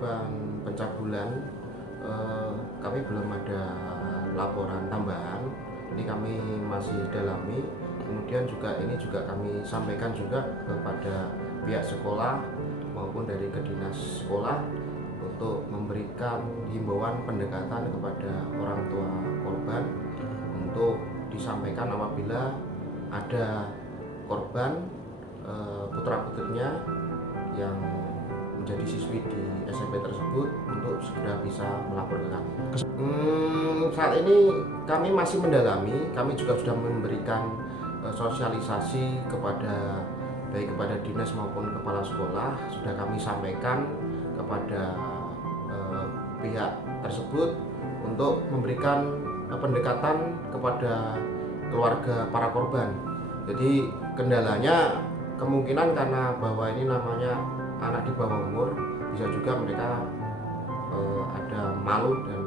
korban pencabulan, kami belum ada laporan tambahan. Ini kami masih dalami. Kemudian juga ini juga kami sampaikan juga kepada pihak sekolah maupun dari ke dinas sekolah untuk memberikan himbauan pendekatan kepada orang tua korban untuk disampaikan apabila ada korban putra-putrinya yang menjadi siswi di SMP tersebut untuk segera bisa melapor ke kami. Saat ini kami masih mendalami, kami juga sudah memberikan sosialisasi baik kepada dinas maupun kepala sekolah, sudah kami sampaikan kepada pihak tersebut untuk memberikan pendekatan kepada keluarga para korban. Jadi kendalanya kemungkinan karena bahwa ini namanya anak di bawah umur, bisa juga mereka ada malu dan